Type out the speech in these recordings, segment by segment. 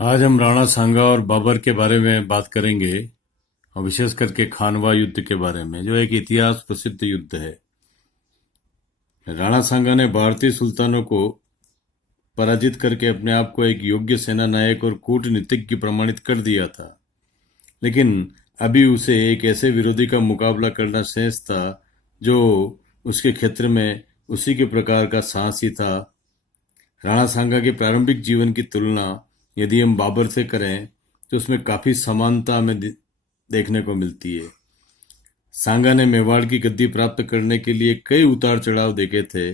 आज हम राणा सांगा और बाबर के बारे में बात करेंगे और विशेष करके खानवा युद्ध के बारे में, जो एक इतिहास प्रसिद्ध युद्ध है। राणा सांगा ने भारतीय सुल्तानों को पराजित करके अपने आप को एक योग्य सेना नायक और कूटनीतिज्ञ प्रमाणित कर दिया था। लेकिन अभी उसे एक ऐसे विरोधी का मुकाबला करना शेष था जो उसके क्षेत्र में उसी के प्रकार का साहसी था। राणा सांगा के प्रारंभिक जीवन की तुलना यदि हम बाबर से करें तो उसमें काफी समानता हमें देखने को मिलती है। सांगा ने मेवाड़ की गद्दी प्राप्त करने के लिए कई उतार चढ़ाव देखे थे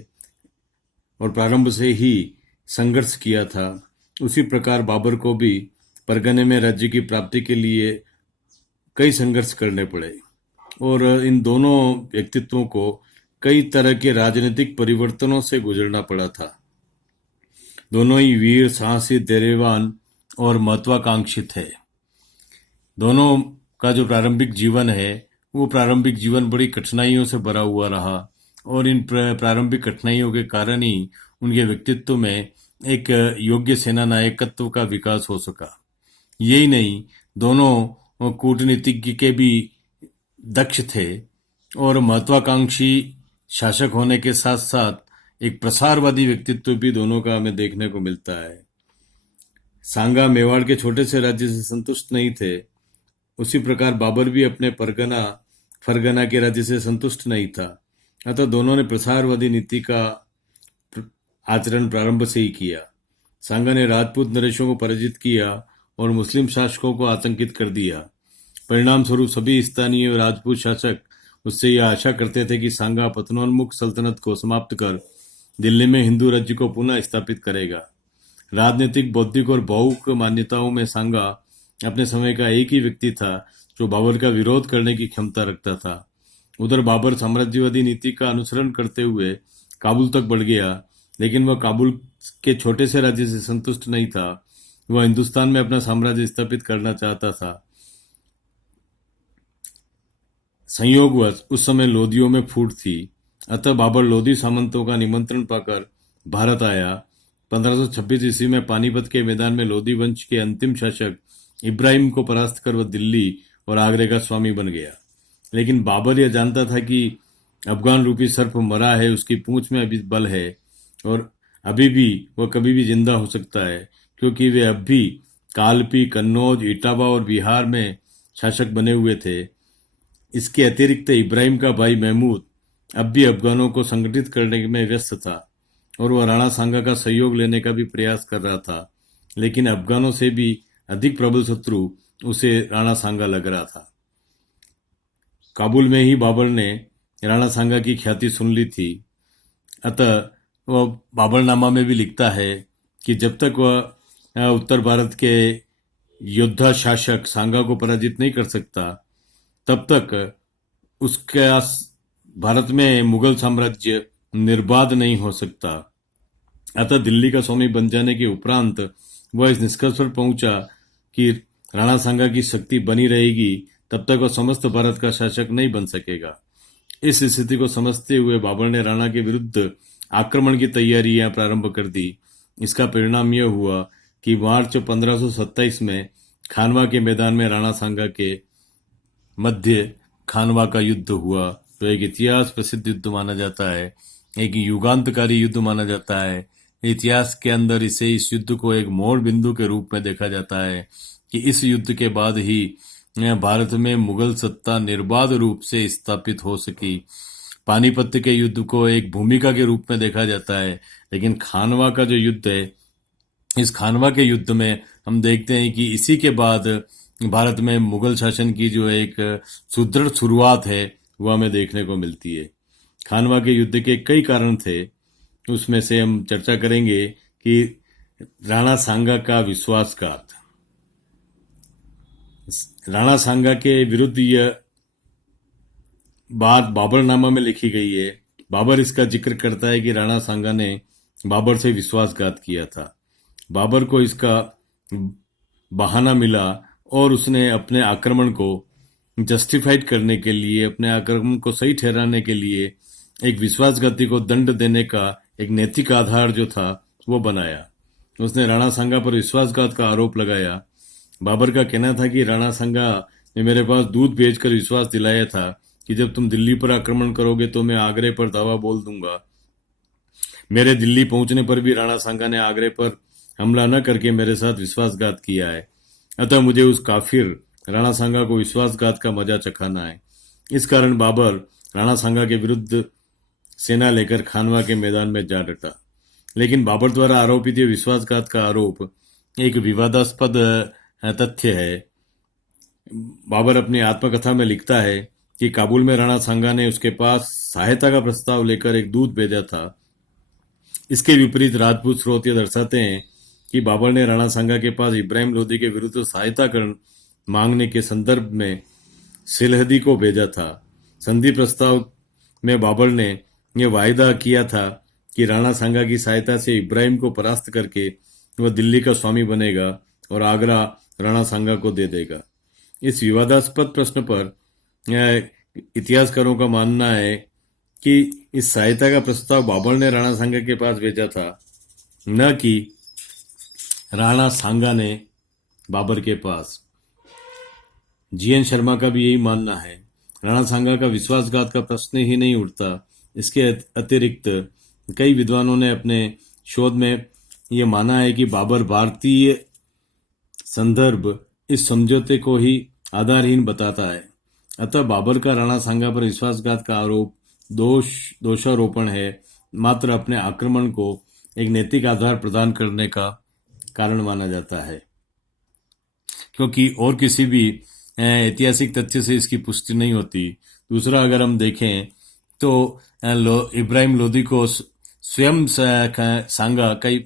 और प्रारंभ से ही संघर्ष किया था। उसी प्रकार बाबर को भी परगने में राज्य की प्राप्ति के लिए कई संघर्ष करने पड़े और इन दोनों व्यक्तित्वों को कई तरह के राजनीतिक परिवर्तनों से गुजरना पड़ा था। दोनों ही वीर, साहसी, धैर्यवान और महत्वाकांक्षी थे। दोनों का जो प्रारंभिक जीवन है वो प्रारंभिक जीवन बड़ी कठिनाइयों से भरा हुआ रहा और इन प्रारंभिक कठिनाइयों के कारण ही उनके व्यक्तित्व में एक योग्य सेना नायकत्व का विकास हो सका। यही नहीं, दोनों कूटनीतिज्ञ के भी दक्ष थे और महत्वाकांक्षी शासक होने के साथ साथ एक प्रसारवादी व्यक्तित्व भी दोनों का हमें देखने को मिलता है। सांगा मेवाड़ के छोटे से राज्य से संतुष्ट नहीं थे, उसी प्रकार बाबर भी अपने फरगना के राज्य से संतुष्ट नहीं था। अतः दोनों ने प्रसारवादी नीति का आचरण प्रारंभ से ही किया। सांगा ने राजपूत नरेशों को पराजित किया और मुस्लिम शासकों को आतंकित कर दिया। परिणाम स्वरूप सभी स्थानीय राजपूत शासक उससे यह आशा करते थे कि सांगा पतनोन्मुख सल्तनत को समाप्त कर दिल्ली में हिंदू राज्य को पुनः स्थापित करेगा। राजनीतिक, बौद्धिक और भावुक मान्यताओं में सांगा अपने समय का एक ही व्यक्ति था जो बाबर का विरोध करने की क्षमता रखता था। उधर बाबर साम्राज्यवादी नीति का अनुसरण करते हुए काबुल तक बढ़ गया, लेकिन वह काबुल के छोटे से राज्य से संतुष्ट नहीं था। वह हिंदुस्तान में अपना साम्राज्य स्थापित करना चाहता था। संयोगवश उस समय लोदियों में फूट थी, अतः बाबर लोधी सामंतों का निमंत्रण पाकर भारत आया। 1526 ईस्वी में पानीपत के मैदान में लोधी वंश के अंतिम शासक इब्राहिम को परास्त कर वह दिल्ली और आगरे का स्वामी बन गया। लेकिन बाबर यह जानता था कि अफगान रूपी सर्प मरा है, उसकी पूंछ में अभी बल है और अभी भी वह कभी भी जिंदा हो सकता है, क्योंकि वे अब भी कालपी, कन्नौज, इटावा और बिहार में शासक बने हुए थे। इसके अतिरिक्त इब्राहिम का भाई महमूद अब भी अफगानों को संगठित करने में व्यस्त था और वह राणा सांगा का सहयोग लेने का भी प्रयास कर रहा था। लेकिन अफगानों से भी अधिक प्रबल शत्रु उसे राणा सांगा लग रहा था। काबुल में ही बाबर ने राणा सांगा की ख्याति सुन ली थी, अतः वह बाबरनामा में भी लिखता है कि जब तक वह उत्तर भारत के योद्धा शासक सांगा को पराजित नहीं कर सकता, तब तक उसके भारत में मुगल साम्राज्य निर्बाध नहीं हो सकता। अतः दिल्ली का स्वामी बन जाने के उपरांत वह इस निष्कर्ष पर पहुंचा कि राणा सांगा की शक्ति बनी रहेगी तब तक वह समस्त भारत का शासक नहीं बन सकेगा। इस स्थिति को समझते हुए बाबर ने राणा के विरुद्ध आक्रमण की तैयारियां प्रारंभ कर दी। इसका परिणाम यह हुआ कि मार्च 1527 में खानवा के मैदान में राणा सांगा के मध्य खानवा का युद्ध हुआ, जो एक इतिहास प्रसिद्ध युद्ध माना जाता है, एक युगांतकारी युद्ध माना जाता है। इतिहास के अंदर इस युद्ध को एक मोड़ बिंदु के रूप में देखा जाता है कि इस युद्ध के बाद ही भारत में मुगल सत्ता निर्बाध रूप से स्थापित हो सकी। पानीपत के युद्ध को एक भूमिका के रूप में देखा जाता है, लेकिन खानवा का जो युद्ध है, इस खानवा के युद्ध में हम देखते हैं कि इसी के बाद भारत में मुगल शासन की जो एक सुदृढ़ शुरुआत है वह हमें देखने को मिलती है। खानवा के युद्ध के कई कारण थे, उसमें से हम चर्चा करेंगे कि राणा सांगा का विश्वासघात। राणा सांगा के विरुद्ध यह बात बाबरनामा में लिखी गई है। बाबर इसका जिक्र करता है कि राणा सांगा ने बाबर से विश्वासघात किया था। बाबर को इसका बहाना मिला और उसने अपने आक्रमण को जस्टिफाइड करने के लिए, अपने आक्रमण को सही ठहराने के लिए एक विश्वासघाती को दंड देने का एक नैतिक आधार जो था वो बनाया। उसने राणा सांगा पर विश्वासघात का आरोप लगाया। बाबर का कहना था कि राणा सांगा ने मेरे पास दूध भेजकर विश्वास दिलाया था कि जब तुम दिल्ली पर आक्रमण करोगे तो मैं आगरे पर दावा बोल दूंगा। मेरे दिल्ली पहुंचने पर भी राणा सांगा ने आगरे पर हमला न करके मेरे साथ विश्वासघात किया है। अतः मुझे उस काफिर राणा सांगा को विश्वासघात का मजा चखाना है। इस कारण बाबर राणा सांगा के विरुद्ध सेना लेकर खानवा के मैदान में जा डटा। लेकिन बाबर द्वारा आरोपित ये विश्वासघात का आरोप एक विवादास्पद तथ्य है। बाबर अपनी आत्मकथा में लिखता है कि काबुल में राणा सांगा ने उसके पास सहायता का प्रस्ताव लेकर एक दूत भेजा था। इसके विपरीत राजपूत स्रोत ये दर्शाते हैं कि बाबर ने राणा सांगा के पास इब्राहिम लोदी के विरुद्ध सहायता मांगने के संदर्भ में सिलहदी को भेजा था। संधि प्रस्ताव में बाबर ने यह वायदा किया था कि राणा सांगा की सहायता से इब्राहिम को परास्त करके वह दिल्ली का स्वामी बनेगा और आगरा राणा सांगा को दे देगा। इस विवादास्पद प्रश्न पर इतिहासकारों का मानना है कि इस सहायता का प्रस्ताव बाबर ने राणा सांगा के पास भेजा था, न कि राणा सांगा ने बाबर के पास। जीएन शर्मा का भी यही मानना है। राणा सांगा का विश्वासघात का प्रश्न ही नहीं उठता। इसके अतिरिक्त कई विद्वानों ने अपने शोध में ये माना है कि बाबर भारतीय संदर्भ इस समझौते को ही आधारहीन बताता है। अतः बाबर का राणा सांगा पर विश्वासघात का आरोप दोषारोपण है, मात्र अपने आक्रमण को एक नैतिक आधार प्रदान करने का कारण माना जाता है, क्योंकि और किसी भी ऐतिहासिक तथ्य से इसकी पुष्टि नहीं होती। दूसरा, अगर हम देखें तो इब्राहिम लोदी को स्वयं सांगा कई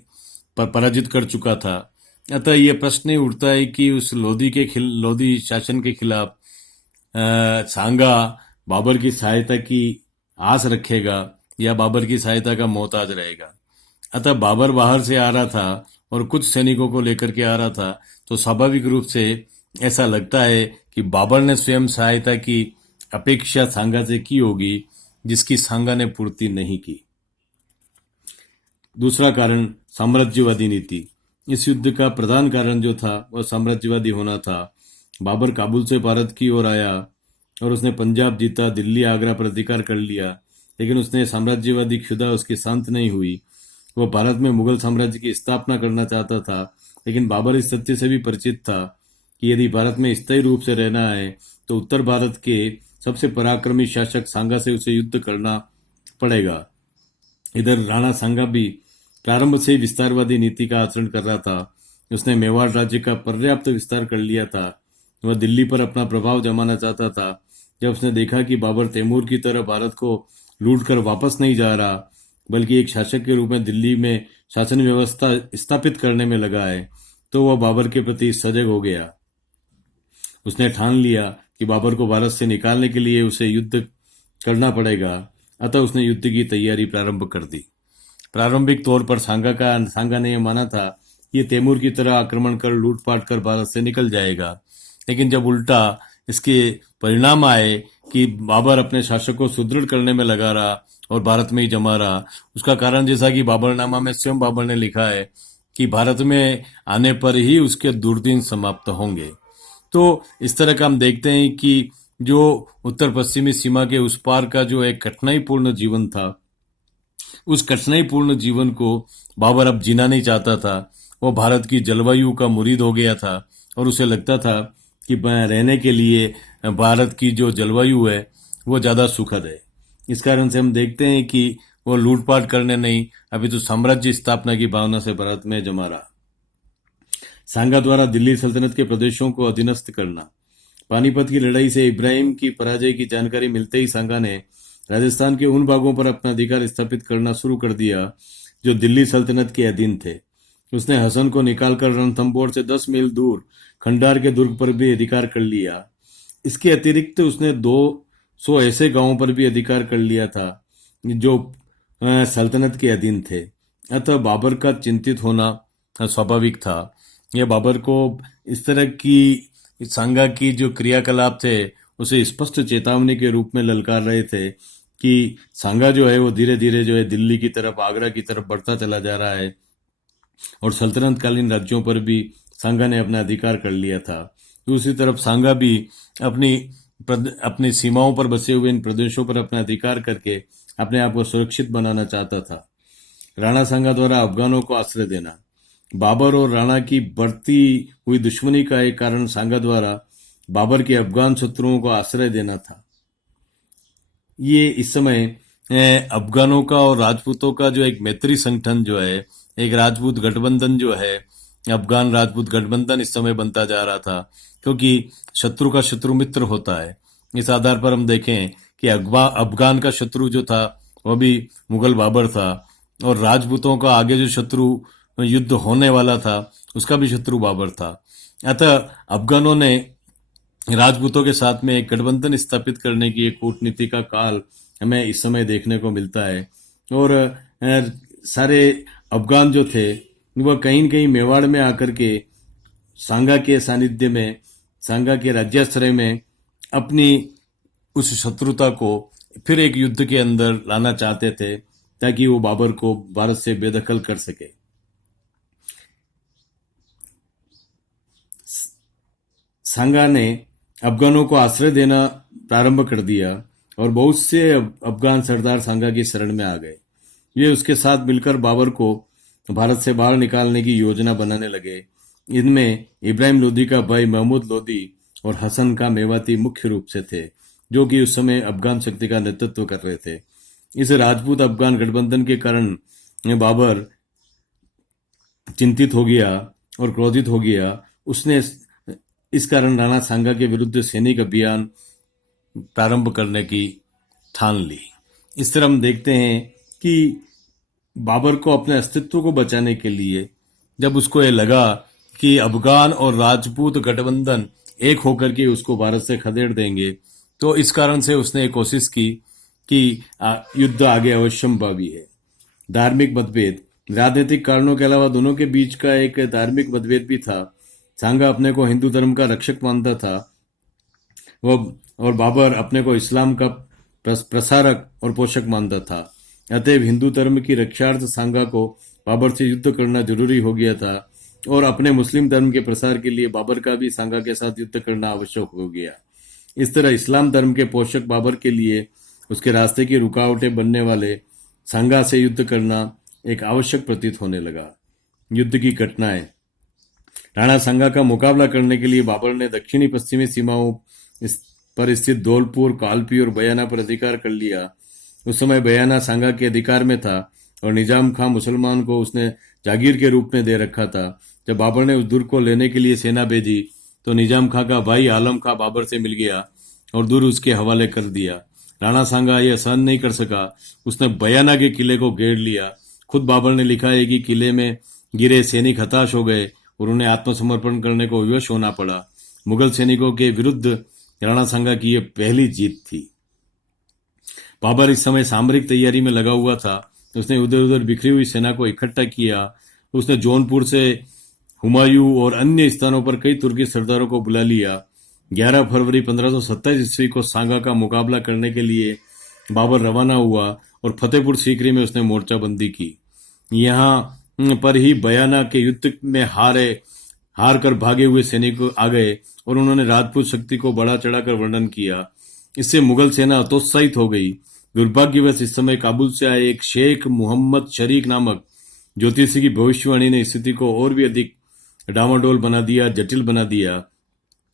पराजित कर चुका था। अतः यह प्रश्न ही उठता है कि उस लोदी शासन के खिलाफ सांगा बाबर की सहायता की आस रखेगा या बाबर की सहायता का मोहताज रहेगा। अतः बाबर बाहर से आ रहा था और कुछ सैनिकों को लेकर के आ रहा था, तो स्वाभाविक रूप से ऐसा लगता है कि बाबर ने स्वयं सहायता की अपेक्षा सांगा से की होगी, जिसकी सांगा ने पूर्ति नहीं की। दूसरा कारण, साम्राज्यवादी नीति। इस युद्ध का प्रधान कारण जो था वह साम्राज्यवादी होना था। बाबर काबुल से भारत की ओर आया और उसने पंजाब जीता, दिल्ली आगरा पर अधिकार कर लिया, लेकिन उसने साम्राज्यवादी क्षुधा उसकी शांत नहीं हुई। वह भारत में मुगल साम्राज्य की स्थापना करना चाहता था, लेकिन बाबर इस सत्य से भी परिचित था कि यदि भारत में स्थायी रूप से रहना है तो उत्तर भारत के सबसे पराक्रमी शासक सांगा से उसे युद्ध करना पड़ेगा। इधर राणा सांगा भी प्रारंभ से विस्तारवादी नीति का आचरण कर रहा था। उसने मेवाड़ राज्य का पर्याप्त विस्तार कर लिया था। वह दिल्ली पर अपना प्रभाव जमाना चाहता था। जब उसने देखा कि बाबर तैमूर की तरह भारत को लूटकर वापस नहीं जा रहा, बल्कि एक शासक के रूप में दिल्ली में शासन व्यवस्था स्थापित करने में लगा है, तो वह बाबर के प्रति सजग हो गया। उसने ठान लिया कि बाबर को भारत से निकालने के लिए उसे युद्ध करना पड़ेगा। अतः उसने युद्ध की तैयारी प्रारंभ कर दी। प्रारंभिक तौर पर सांगा ने यह माना था कि तैमूर की तरह आक्रमण कर लूटपाट कर भारत से निकल जाएगा, लेकिन जब उल्टा इसके परिणाम आए कि बाबर अपने शासक को सुदृढ़ करने में लगा रहा और भारत में ही जमा रहा। उसका कारण, जैसा कि बाबरनामा में स्वयं बाबर ने लिखा है, कि भारत में आने पर ही उसके दुर्दिन समाप्त होंगे। तो इस तरह का हम देखते हैं कि जो उत्तर पश्चिमी सीमा के उस पार का जो एक कठिनाईपूर्ण जीवन था, उस कठिनाईपूर्ण जीवन को बाबर अब जीना नहीं चाहता था। वो भारत की जलवायु का मुरीद हो गया था और उसे लगता था कि रहने के लिए भारत की जो जलवायु है वो ज़्यादा सुखद है। इस कारण से हम देखते हैं कि वो लूटपाट करने नहीं, अभी तो साम्राज्य स्थापना की भावना से भारत में जमा रहा। सांगा द्वारा दिल्ली सल्तनत के प्रदेशों को अधीनस्थ करना। पानीपत की लड़ाई से इब्राहिम की पराजय की जानकारी मिलते ही सांगा ने राजस्थान के उन भागों पर अपना अधिकार स्थापित करना शुरू कर दिया जो दिल्ली सल्तनत के अधीन थे। उसने हसन को निकालकर रणथंभौर से 10 मील दूर खंडार के दुर्ग पर भी अधिकार कर लिया। इसके अतिरिक्त उसने 200 ऐसे गांवों पर भी अधिकार कर लिया था जो सल्तनत के अधीन थे। अतः बाबर का चिंतित होना स्वाभाविक था। यह बाबर को इस तरह की सांगा की जो क्रियाकलाप थे उसे स्पष्ट चेतावनी के रूप में ललकार रहे थे कि सांगा जो है वो धीरे धीरे जो है दिल्ली की तरफ, आगरा की तरफ बढ़ता चला जा रहा है और सल्तनतकालीन राज्यों पर भी सांगा ने अपना अधिकार कर लिया था। दूसरी तरफ सांगा भी अपनी अपनी सीमाओं पर बसे हुए इन प्रदेशों पर अपना अधिकार करके अपने आप को सुरक्षित बनाना चाहता था। राणा सांगा द्वारा अफगानों को आश्रय देना। बाबर और राणा की बढ़ती हुई दुश्मनी का एक कारण सांगा द्वारा बाबर के अफगान शत्रुओं को आश्रय देना था। ये इस समय अफगानों का और राजपूतों का जो एक मैत्री संगठन जो है, एक राजपूत गठबंधन जो है, अफगान राजपूत गठबंधन इस समय बनता जा रहा था, क्योंकि शत्रु का शत्रु मित्र होता है। इस आधार पर हम देखें कि अफगान का शत्रु जो था वह भी मुगल बाबर था, और राजपूतों का आगे जो शत्रु युद्ध होने वाला था उसका भी शत्रु बाबर था। अतः अफगानों ने राजपूतों के साथ में एक गठबंधन स्थापित करने की एक कूटनीति का काल हमें इस समय देखने को मिलता है। और सारे अफगान जो थे वह कहीं न कहीं मेवाड़ में आकर के सांगा के सानिध्य में, सांगा के राज्याश्रय में अपनी उस शत्रुता को फिर एक युद्ध के अंदर लाना चाहते थे, ताकि वो बाबर को भारत से बेदखल कर सके। सांगा ने अफगानों को आश्रय देना प्रारंभ कर दिया और बहुत से अफगान सरदार सांगा की शरण में आ गए। वे उसके साथ मिलकर बाबर को भारत से बाहर निकालने की योजना बनाने लगे। इनमें इब्राहिम लोदी का भाई महमूद लोदी और हसन का मेवाती मुख्य रूप से थे, जो कि उस समय अफगान शक्ति का नेतृत्व कर रहे थे। इस राजपूत अफगान गठबंधन के कारण बाबर चिंतित हो गया और क्रोधित हो गया। उसने इस कारण राणा सांगा के विरुद्ध सैनिक अभियान प्रारंभ करने की ठान ली। इस तरह हम देखते हैं कि बाबर को अपने अस्तित्व को बचाने के लिए जब उसको ये लगा कि अफगान और राजपूत गठबंधन एक होकर के उसको भारत से खदेड़ देंगे, तो इस कारण से उसने एक कोशिश की कि युद्ध आगे अवश्यंभावी है। धार्मिक मतभेद, राजनीतिक कारणों के अलावा दोनों के बीच का एक धार्मिक मतभेद भी था। सांगा अपने को हिंदू धर्म का रक्षक मानता था और बाबर अपने को इस्लाम का प्रसारक और पोषक मानता था। अतएव हिंदू धर्म की रक्षार्थ सांगा को बाबर से युद्ध करना जरूरी हो गया था, और अपने मुस्लिम धर्म के प्रसार के लिए बाबर का भी सांगा के साथ युद्ध करना आवश्यक हो गया। इस तरह इस्लाम धर्म के पोषक बाबर के लिए उसके रास्ते की रुकावटें बनने वाले सांगा से युद्ध करना एक आवश्यक प्रतीत होने लगा। युद्ध की घटनाएं। राणा सांगा का मुकाबला करने के लिए बाबर ने दक्षिणी पश्चिमी सीमाओं पर स्थित धौलपुर, कालपी और बयाना पर अधिकार कर लिया। उस समय बयाना सांगा के अधिकार में था और निजाम खां मुसलमान को उसने जागीर के रूप में दे रखा था। जब बाबर ने उस दुर्ग को लेने के लिए सेना भेजी तो निजाम खां का भाई आलम खां बाबर से मिल गया और दुर्ग उसके हवाले कर दिया। राणा सांगा यह सहन नहीं कर सका, उसने बयाना के किले को घेर लिया। खुद बाबर ने लिखा है कि किले में गिरे सैनिक हताश हो गए और उन्हें आत्मसमर्पण करने को विवश होना पड़ा। मुगल सैनिकों के विरुद्ध राणा सांगा की यह पहली जीत थी। बाबर इस समय सामरिक तैयारी में लगा हुआ था। उसने उधर उधर बिखरी हुई सेना को इकट्ठा किया। उसने जौनपुर से हुमायूं और अन्य स्थानों पर कई तुर्की सरदारों को बुला लिया। 11 फरवरी 1527 ईस्वी को सांगा का मुकाबला करने के लिए बाबर रवाना हुआ और फतेहपुर सीकरी में उसने मोर्चाबंदी की। यहाँ पर ही बयाना के युद्ध में हार कर भागे हुए सैनिक आ गए और उन्होंने राजपूत शक्ति को बढ़ा चढ़ाकर वर्णन किया। इससे मुगल सेना हतोत्साहित हो गई। दुर्भाग्यवश इस समय काबुल से आए एक शेख मुहम्मद शरीक नामक ज्योतिषी की भविष्यवाणी ने स्थिति को और भी अधिक डामाडोल बना दिया, जटिल बना दिया,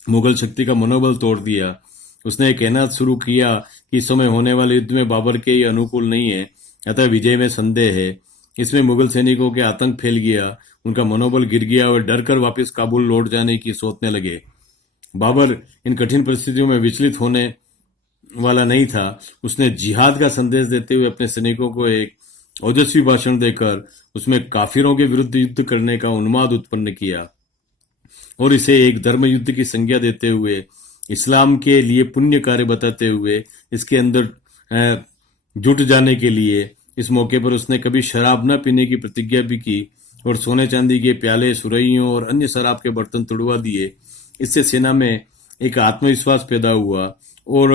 मुगल शक्ति का मनोबल तोड़ दिया। उसने एक कहना शुरू किया कि इस समय होने वाले युद्ध में बाबर के ये अनुकूल नहीं है, अतः विजय में संदेह है। इसमें मुगल सैनिकों के आतंक फैल गया, उनका मनोबल गिर गया और डरकर वापस काबुल लौट जाने की सोचने लगे। बाबर इन कठिन परिस्थितियों में विचलित होने वाला नहीं था। उसने जिहाद का संदेश देते हुए अपने सैनिकों को एक ओजस्वी भाषण देकर उसमें काफिरों के विरुद्ध युद्ध करने का उन्माद उत्पन्न किया और इसे एक धर्म युद्ध की संज्ञा देते हुए, इस्लाम के लिए पुण्य कार्य बताते हुए इसके अंदर जुट जाने के लिए इस मौके पर उसने कभी शराब न पीने की प्रतिज्ञा भी की और सोने चांदी के प्याले, सुरहियों और अन्य शराब के बर्तन तुड़वा दिए। इससे सेना में एक आत्मविश्वास पैदा हुआ और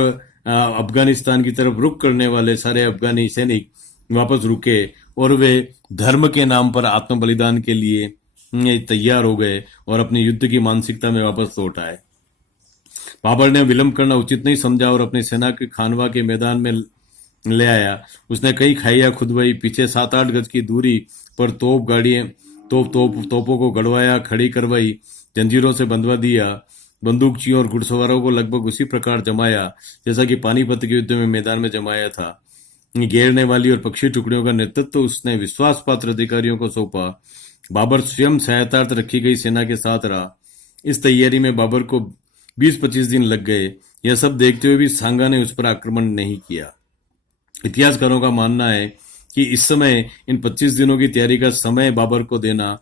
अफगानिस्तान की तरफ रुख करने वाले सारे अफगानी सैनिक वापस रुके और वे धर्म के नाम पर आत्म बलिदान के लिए तैयार हो गए और अपनी युद्ध की मानसिकता में वापस लौट आए। बाबर ने विलंब करना उचित नहीं समझा और अपनी सेना के खानवा के मैदान में ले आया। उसने कई खाइयां खुदवाई, पीछे 7-8 गज की दूरी पर तोपों को गड़वाया, खड़ी करवाई, जंजीरों से बंधवा दिया, बंदूकचियों और घुड़सवारों को लगभग उसी प्रकार जमाया जैसा कि पानीपत के युद्ध में मैदान में जमाया था। घेरने वाली और पक्षी टुकड़ियों का नेतृत्व उसने विश्वास पात्र अधिकारियों को सौंपा। बाबर स्वयं सहायतार्थ रखी गई सेना के साथ रहा। इस तैयारी में बाबर को 20-25 दिन लग गए। यह सब देखते हुए भी सांगा ने उस पर आक्रमण नहीं किया। इतिहासकारों का मानना है कि इस समय इन 25 दिनों की तैयारी का समय बाबर को देना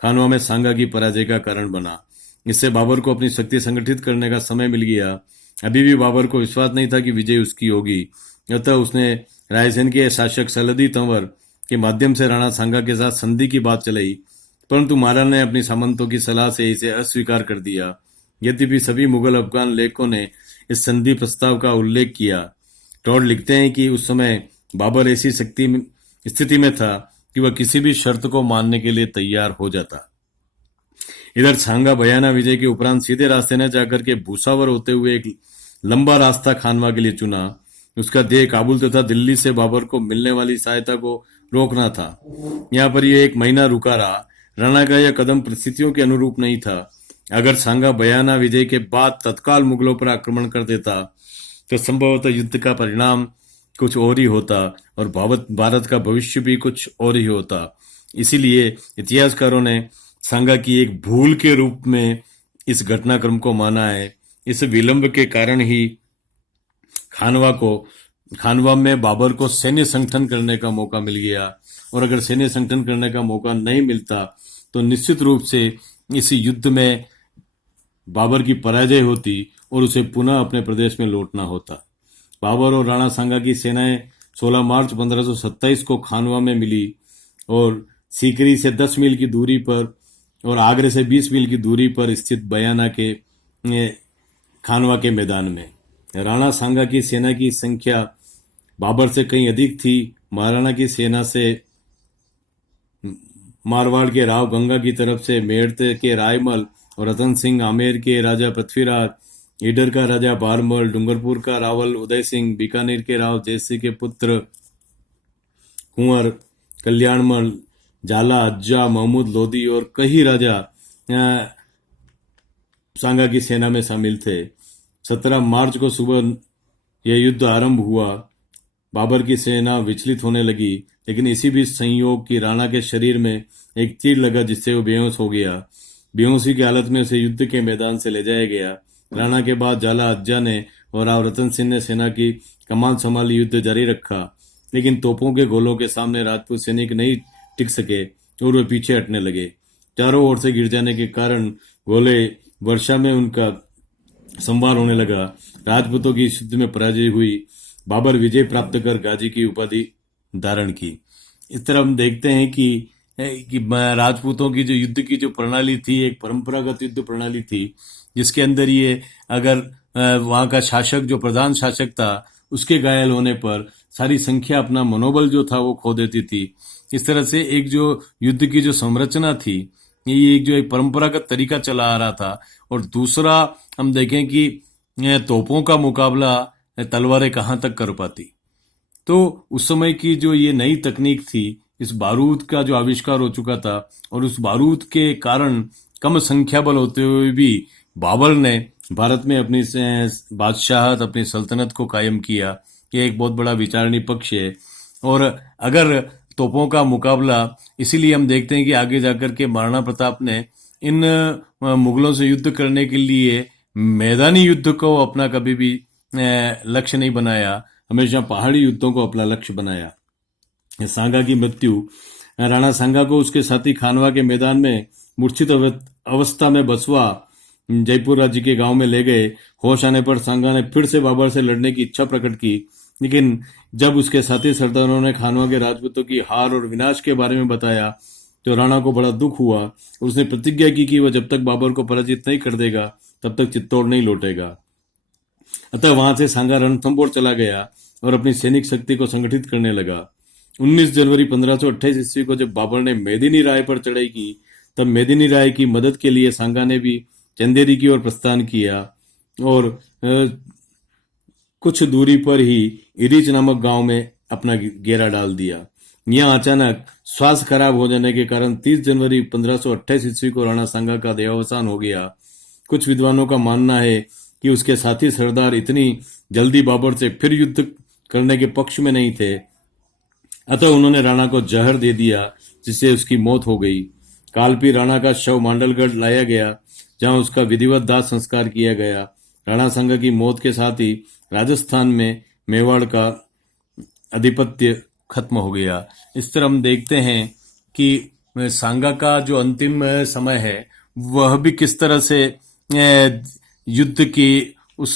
खानवा में सांगा की पराजय का कारण बना। इससे बाबर को अपनी शक्ति संगठित करने का समय मिल गया। अभी भी बाबर को विश्वास नहीं था कि विजय उसकी होगी, अतः उसने रायसेन के शासक सलदी तंवर के माध्यम से राणा सांगा के साथ संधि की बात चलाई, परंतु महाराणा ने अपनी सामंतों की सलाह से इसे अस्वीकार कर दिया। यद्यपि सभी मुगल अफगान लेखकों ने इस संधि प्रस्ताव का उल्लेख किया। टॉड लिखते हैं कि उस समय बाबर ऐसी स्थिति में था कि वह किसी भी शर्त को मानने के लिए तैयार हो जाता। इधर सांगा बयाना विजय के उपरांत सीधे रास्ते न जाकर के भूसावर होते हुए एक लंबा रास्ता खानवा के लिए चुना। उसका ध्येय काबुल तथा दिल्ली से बाबर को मिलने वाली सहायता को रोकना था। यहाँ पर यह 1 महीना रुका रहा। राणा का यह कदम परिस्थितियों के अनुरूप नहीं था। अगर सांगा बयाना विजय के बाद तत्काल मुगलों पर आक्रमण कर देता तो संभवतः युद्ध का परिणाम कुछ और ही होता और भारत का भविष्य भी कुछ और ही होता। इसीलिए इतिहासकारों ने सांगा की एक भूल के रूप में इस घटनाक्रम को माना है। इस विलंब के कारण ही खानवा में बाबर को सैन्य संगठन करने का मौका मिल गया, और अगर सैन्य संगठन करने का मौका नहीं मिलता तो निश्चित रूप से इस युद्ध में बाबर की पराजय होती और उसे पुनः अपने प्रदेश में लौटना होता। बाबर और राणा सांगा की सेनाएं 16 मार्च 1527 को खानवा में मिली और सीकरी से 10 मील की दूरी पर और आगरे से 20 मील की दूरी पर स्थित बयाना के खानवा के मैदान में। राणा सांगा की सेना की संख्या बाबर से कहीं अधिक थी। महाराणा की सेना से मारवाड़ के राव गंगा की तरफ से, मेड़ते के रायमल और रतन सिंह, आमेर के राजा पृथ्वीराज, ईडर का राजा बारमल, डूंगरपुर का रावल उदय सिंह, बीकानेर के राव जयसिंह के पुत्र कुंवर कल्याणमल, झाला अज्जा, महमूद लोधी और कई राजा सांगा की सेना में शामिल थे। 17 मार्च को सुबह यह युद्ध आरंभ हुआ। बाबर की सेना विचलित होने लगी, लेकिन इसी बीच संयोग कि राणा के शरीर में एक तीर लगा जिससे वो बेहोश हो गया। बेहोशी की हालत में उसे युद्ध के मैदान से ले जाया गया। राणा के बाद झाला अज्जा ने और राव रतन सिंह ने सेना की कमान संभाली। युद्ध जारी रखा, लेकिन तोपों के गोलों के सामने राजपूत सैनिक नहीं टिक सके और वे पीछे हटने लगे। चारों ओर से गिर जाने के कारण गोले वर्षा में उनका संवार होने लगा। राजपूतों की इस युद्ध में पराजय हुई। बाबर विजय प्राप्त कर गाजी की उपाधि धारण की। इस तरह हम देखते हैं कि राजपूतों की जो युद्ध की जो प्रणाली थी, एक परंपरागत युद्ध प्रणाली थी, जिसके अंदर ये अगर वहाँ का शासक जो प्रधान शासक था उसके घायल होने पर सारी संख्या अपना मनोबल जो था वो खो देती थी। इस तरह से एक जो युद्ध की जो संरचना थी, ये एक परंपरागत तरीका चला आ रहा था। और दूसरा हम देखें कि तोपों का मुकाबला तलवारें कहाँ तक कर पाती। तो उस समय की जो ये नई तकनीक थी, इस बारूद का जो आविष्कार हो चुका था, और उस बारूद के कारण कम संख्या बल होते हुए भी बाबर ने भारत में अपनी बादशाहत, अपनी सल्तनत को कायम किया। ये एक बहुत बड़ा विचारणीय पक्ष है। और अगर तोपों का मुकाबला, इसीलिए हम देखते हैं कि आगे जाकर के महाराणा प्रताप ने इन मुगलों से युद्ध करने के लिए मैदानी युद्ध को अपना कभी भी लक्ष्य नहीं बनाया, हमेशा पहाड़ी युद्धों को अपना लक्ष्य बनाया। सांगा की मृत्यु, राणा सांगा को उसके साथी खानवा के मैदान में मूर्छित अवस्था में बसवा जयपुर राज्य के गांव में ले गए। होश आने पर सांगा ने फिर से बाबर से लड़ने की इच्छा प्रकट की, लेकिन जब उसके साथी सरदारों ने खानवा के राजपूतों की हार और विनाश के बारे में बताया तो राणा को बड़ा दुख हुआ और उसने प्रतिज्ञा की कि वह जब तक बाबर को पराजित नहीं कर देगा तब तक चित्तौड़ नहीं लौटेगा। अतः वहां से सांगा रणथंभौर चला गया और अपनी सैनिक शक्ति को संगठित करने लगा। 19 जनवरी 1528 ईस्वी को जब बाबर ने मेदिनी राय पर चढ़ाई की, तब मेदिनी राय की मदद के लिए सांगा ने भी चंदेरी की ओर प्रस्थान किया और कुछ दूरी पर ही इरिच नामक गांव में अपना घेरा डाल दिया। यहाँ अचानक स्वास्थ्य खराब हो जाने के कारण 30 जनवरी 1528 ईस्वी को राणा सांगा का देहावसान हो गया। कुछ विद्वानों का मानना है कि उसके साथी सरदार इतनी जल्दी बाबर से फिर युद्ध करने के पक्ष में नहीं थे, अतः उन्होंने राणा को जहर दे दिया, जिससे उसकी मौत हो गई। कालपी राणा का शव मांडलगढ़ लाया गया, जहां उसका विधिवत दाह संस्कार किया गया। राणा सांगा की मौत के साथ ही राजस्थान में मेवाड़ का आधिपत्य खत्म हो गया। इस तरह हम देखते हैं कि सांगा का जो अंतिम समय है वह भी किस तरह से युद्ध की उस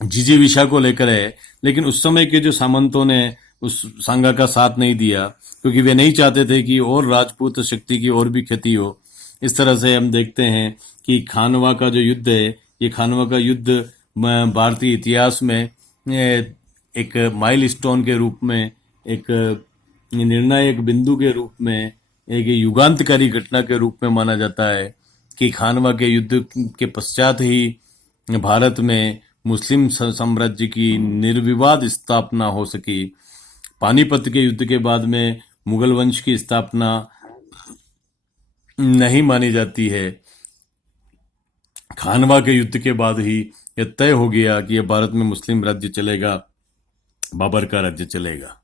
जिजीविषा को लेकर है, लेकिन उस समय के जो सामंतों ने उस सांगा का साथ नहीं दिया, क्योंकि वे नहीं चाहते थे कि और राजपूत शक्ति की और भी क्षति हो। इस तरह से हम देखते हैं कि खानवा का जो युद्ध है, ये खानवा का युद्ध भारतीय इतिहास में एक माइलस्टोन के रूप में, एक निर्णायक बिंदु के रूप में, एक युगांतकारी घटना के रूप में माना जाता है कि खानवा के युद्ध के पश्चात ही भारत में मुस्लिम साम्राज्य की निर्विवाद स्थापना हो सकी। पानीपत के युद्ध के बाद में मुगल वंश की स्थापना नहीं मानी जाती है। खानवा के युद्ध के बाद ही यह तय हो गया कि यह भारत में मुस्लिम राज्य चलेगा, बाबर का राज्य चलेगा।